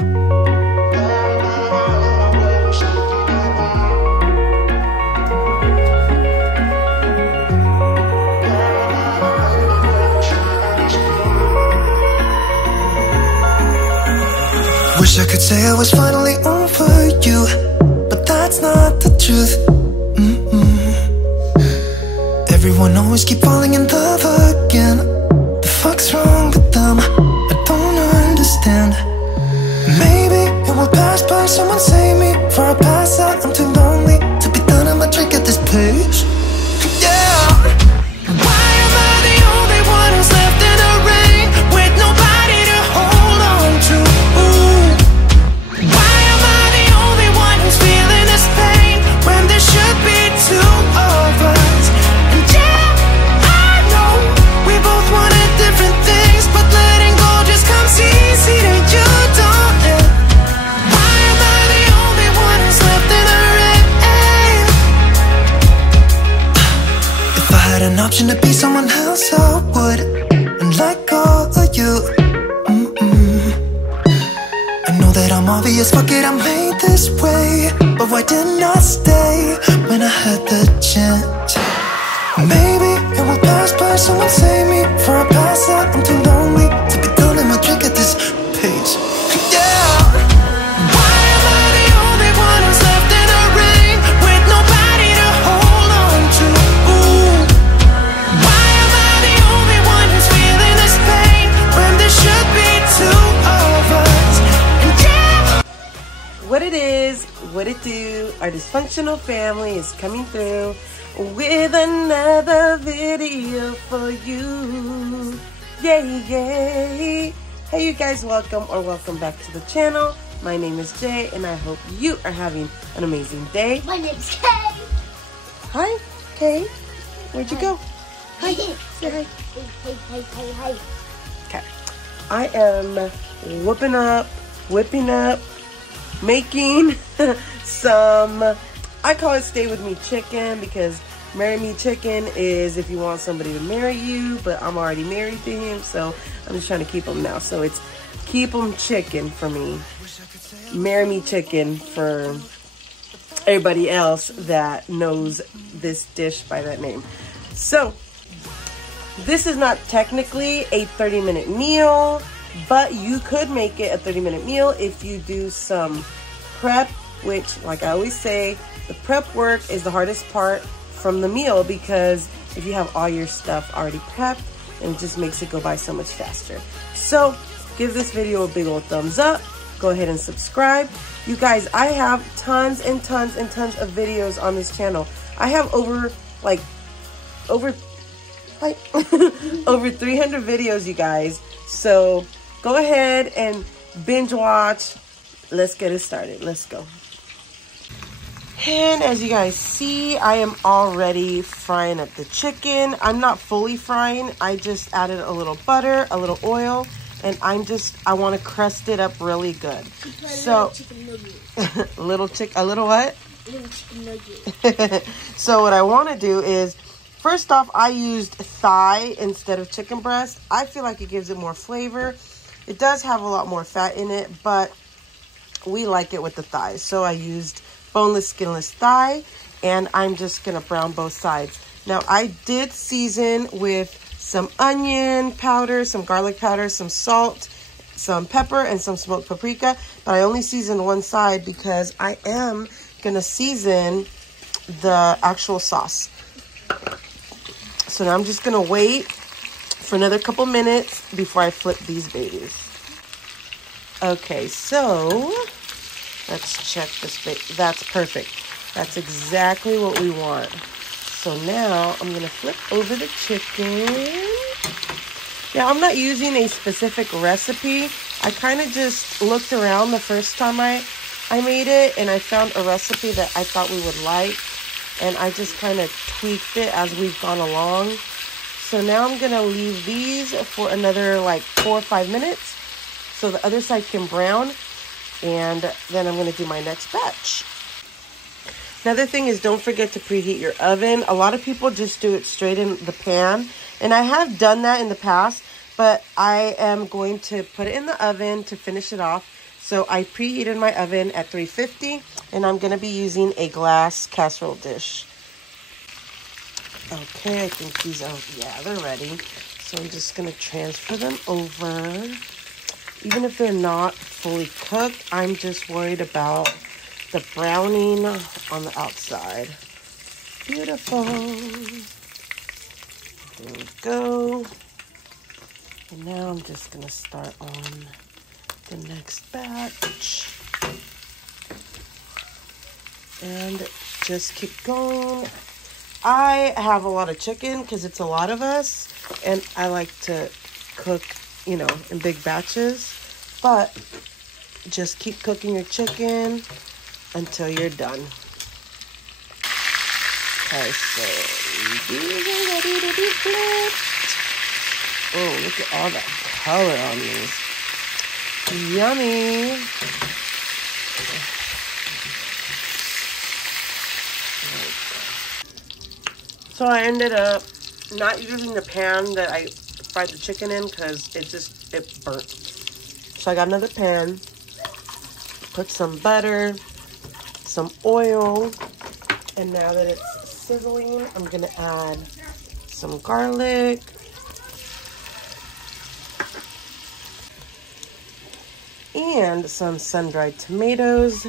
Wish I could say I was finally over you, but that's not the truth. Everyone always keep falling in love again. The fuck's wrong with them? I don't understand. Maybe it will pass by, someone save me. For I pass out, I'm too lonely to be done. I'm a drink at this pace. Yeah. Why am I the only one who's left in the rain with nobody to hold on to? Why am I the only one who's feeling this pain when there should be two of us? And yeah, I know we both wanted different things, but letting go just comes easy to you, don't it? Why am I the only one who's left in the rain? If I had an option to be someone else, I would, and let go of you. I know that I'm obvious, fuck it, I'm made this way. But why didn't I stay when I had the chance? Maybe it will pass by, someone save me. For I pass out, I'm too lonely to be done in my drink at this pace. Yeah. Why am I the only one who's left in the rain with nobody to hold on to? Why am I the only one who's feeling this pain when there should be two of us? And yeah. What it is, what it do, our dysfunctional family is coming through with another video for you. Yay, yay. Hey you guys, welcome back to the channel. My name is Jay and I hope you are having an amazing day. My name's Kay. Hi, Kay. Where'd you go? Hi, say hi. Hey. Okay. I am whipping up, making some, I call it stay with me chicken, because marry me chicken is if you want somebody to marry you, but I'm already married to him, so I'm just trying to keep him now. So it's keep him chicken for me, marry me chicken for everybody else that knows this dish by that name. So this is not technically a 30-minute meal, but you could make it a 30-minute meal if you do some prep, which, like I always say, the prep work is the hardest part from the meal, because if you have all your stuff already prepped, and it just makes it go by so much faster. So give this video a big old thumbs up. Go ahead and subscribe. You guys, I have tons and tons and tons of videos on this channel. I have over 300 videos, you guys. So go ahead and binge watch. Let's get it started. Let's go. And as you guys see, I am already frying up the chicken. I'm not fully frying. I just added a little butter, a little oil, and I want to crust it up really good. So, a little what? Little chicken nugget. So what I want to do is, first off, I used thigh instead of chicken breast. I feel like it gives it more flavor. It does have a lot more fat in it, but we like it with the thighs. So I used boneless, skinless thigh, and I'm just gonna brown both sides. Now I did season with some onion powder, some garlic powder, some salt, some pepper, and some smoked paprika, but I only seasoned one side because I am gonna season the actual sauce. So now I'm just gonna wait for another couple minutes before I flip these babies. Okay, so let's check this bit. That's perfect. That's exactly what we want. So now I'm gonna flip over the chicken. Now I'm not using a specific recipe. I kind of just looked around the first time I made it, and I found a recipe that I thought we would like, and I just kind of tweaked it as we've gone along. So now I'm gonna leave these for another like 4 or 5 minutes so the other side can brown, and then I'm gonna do my next batch. Another thing is, don't forget to preheat your oven. A lot of people just do it straight in the pan, and I have done that in the past, but I am going to put it in the oven to finish it off So I preheated my oven at 350, and I'm going to be using a glass casserole dish. Okay, I think these are, yeah, they're ready. So I'm just going to transfer them over. Even if they're not fully cooked, I'm just worried about the browning on the outside. Beautiful. There we go. And now I'm just going to start on the next batch. And just keep going. I have a lot of chicken because it's a lot of us. And I like to cook, you know, in big batches. But just keep cooking your chicken until you're done. Okay, so these are ready to be flipped. Oh, look at all that color on these. Yummy. So I ended up not using the pan that I fried the chicken in because it burnt. So I got another pan, put some butter, some oil, and now that it's sizzling, I'm gonna add some garlic, and some sun-dried tomatoes.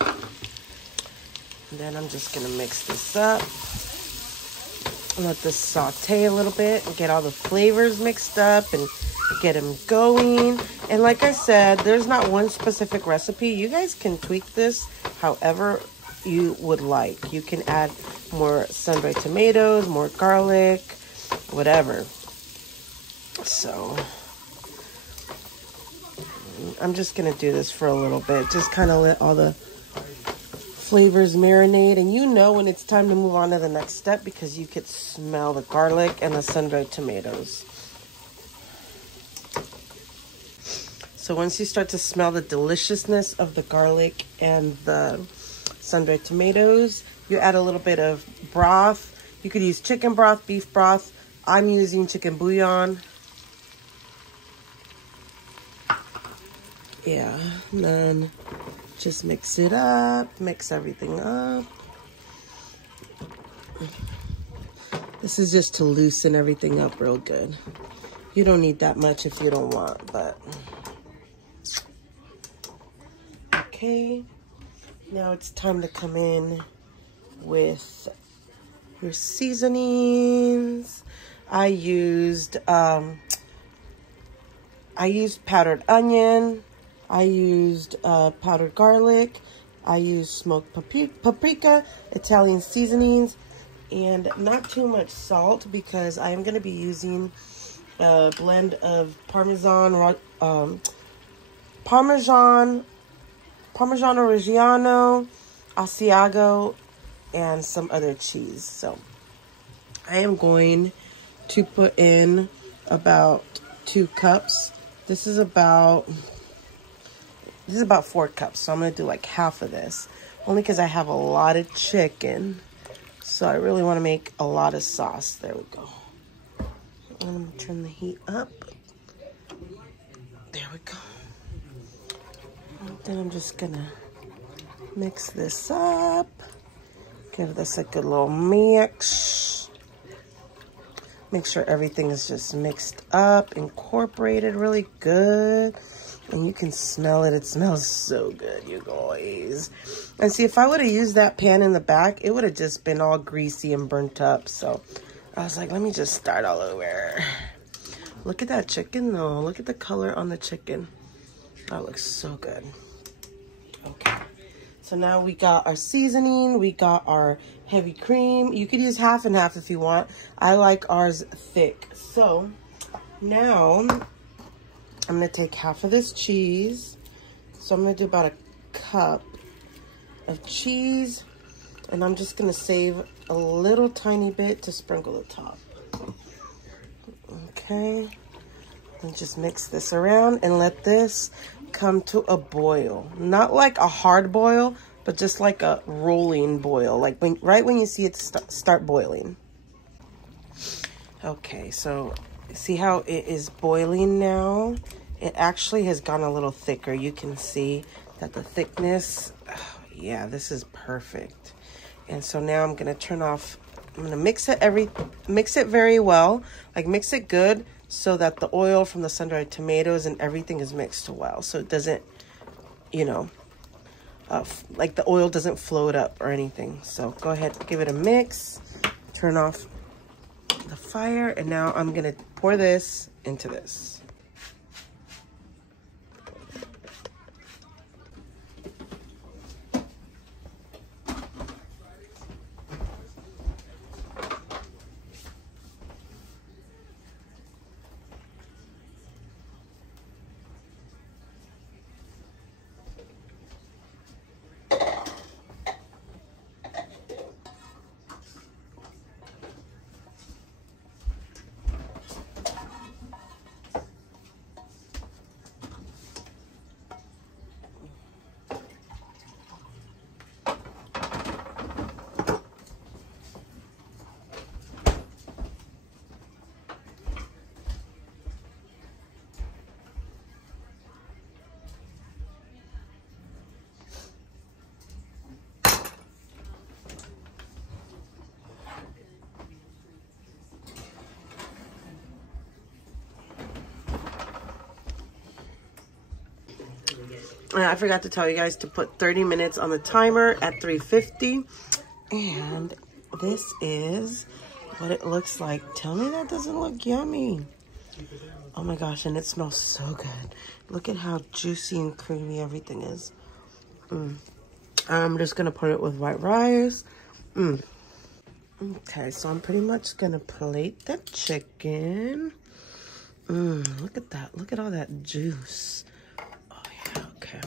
And then I'm just gonna mix this up. Let this saute a little bit and get all the flavors mixed up and get them going. And like I said, there's not one specific recipe. You guys can tweak this however you would like. You can add more sun-dried tomatoes, more garlic, whatever. So I'm just gonna do this for a little bit. Just kind of let all the flavors marinate, and you know when it's time to move on to the next step because you could smell the garlic and the sun-dried tomatoes. So once you start to smell the deliciousness of the garlic and the sun-dried tomatoes, you add a little bit of broth. You could use chicken broth, beef broth. I'm using chicken bouillon. Yeah, and then just mix it up, mix everything up. This is just to loosen everything up real good. You don't need that much if you don't want, but. Okay, now it's time to come in with your seasonings. I used powdered onion. I used powdered garlic. I used smoked paprika, Italian seasonings, and not too much salt because I am going to be using a blend of Parmesan Reggiano, Asiago, and some other cheese. So I am going to put in about 2 cups. This is about 4 cups, so I'm going to do like half of this. Only because I have a lot of chicken. So I really want to make a lot of sauce. There we go. I'm going to turn the heat up. There we go. And then I'm just going to mix this up. Give this a good little mix. Make sure everything is just mixed up, incorporated really good. And you can smell it. It smells so good, you guys. And see, if I would have used that pan in the back, it would have just been all greasy and burnt up. So I was like, let me just start all over. Look at that chicken, though. Look at the color on the chicken. That looks so good. Okay. So now we got our seasoning. We got our heavy cream. You could use half and half if you want. I like ours thick. So now I'm going to take half of this cheese. So I'm going to do about a cup of cheese. And I'm just going to save a little tiny bit to sprinkle the top. Okay. And just mix this around and let this come to a boil. Not like a hard boil, but just like a rolling boil. Like right when you see it start boiling. Okay, so see how it is boiling now? it actually has gotten a little thicker. You can see that the thickness, oh, yeah, this is perfect. And so now I'm gonna turn off, I'm gonna mix it very well, like mix it good so that the oil from the sun-dried tomatoes and everything is mixed well. So it doesn't, you know, like the oil doesn't float up or anything. So go ahead, give it a mix, turn off the fire, and now I'm gonna pour this into this. And I forgot to tell you guys to put 30 minutes on the timer at 350. And this is what it looks like. Tell me that doesn't look yummy. Oh my gosh, and it smells so good. Look at how juicy and creamy everything is. I'm just gonna put it with white rice. Okay, so I'm pretty much gonna plate the chicken. Look at that. Look at all that juice. Oh yeah, okay.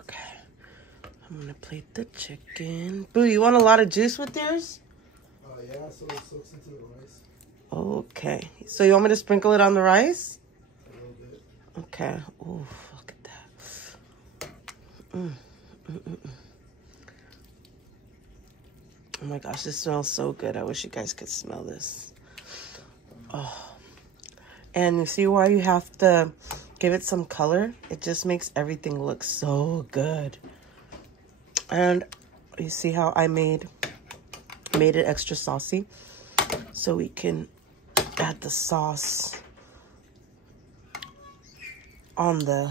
Okay. I'm gonna plate the chicken. Boo, you want a lot of juice with yours? Yeah, so it soaks into the rice. Okay. So you want me to sprinkle it on the rice? A little bit. Okay. Ooh, look at that. Oh my gosh, this smells so good. I wish you guys could smell this. Oh. And you see why you have to give it some color? It just makes everything look so good. And you see how I made it extra saucy? So we can add the sauce on the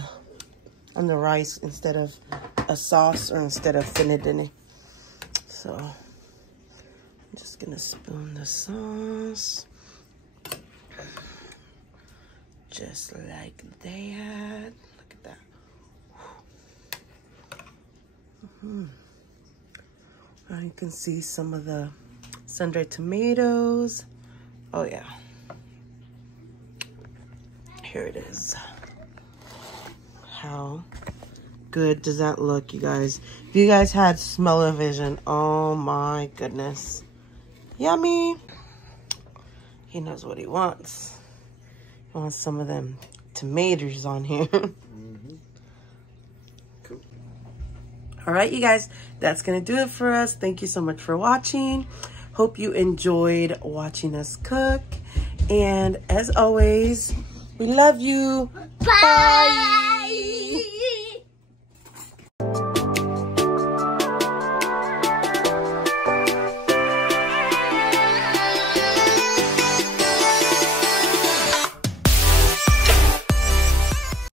rice instead of a sauce or instead of finidini. So I'm just gonna spoon the sauce. Just like that. Look at that. Now you can see some of the sun-dried tomatoes. Oh yeah. Here it is. How good does that look, you guys? If you guys had smell-o-vision, oh my goodness. Yummy. He knows what he wants. He wants some of them tomatoes on here. Cool. All right, you guys, that's gonna do it for us. Thank you so much for watching. Hope you enjoyed watching us cook. And as always, we love you. Bye.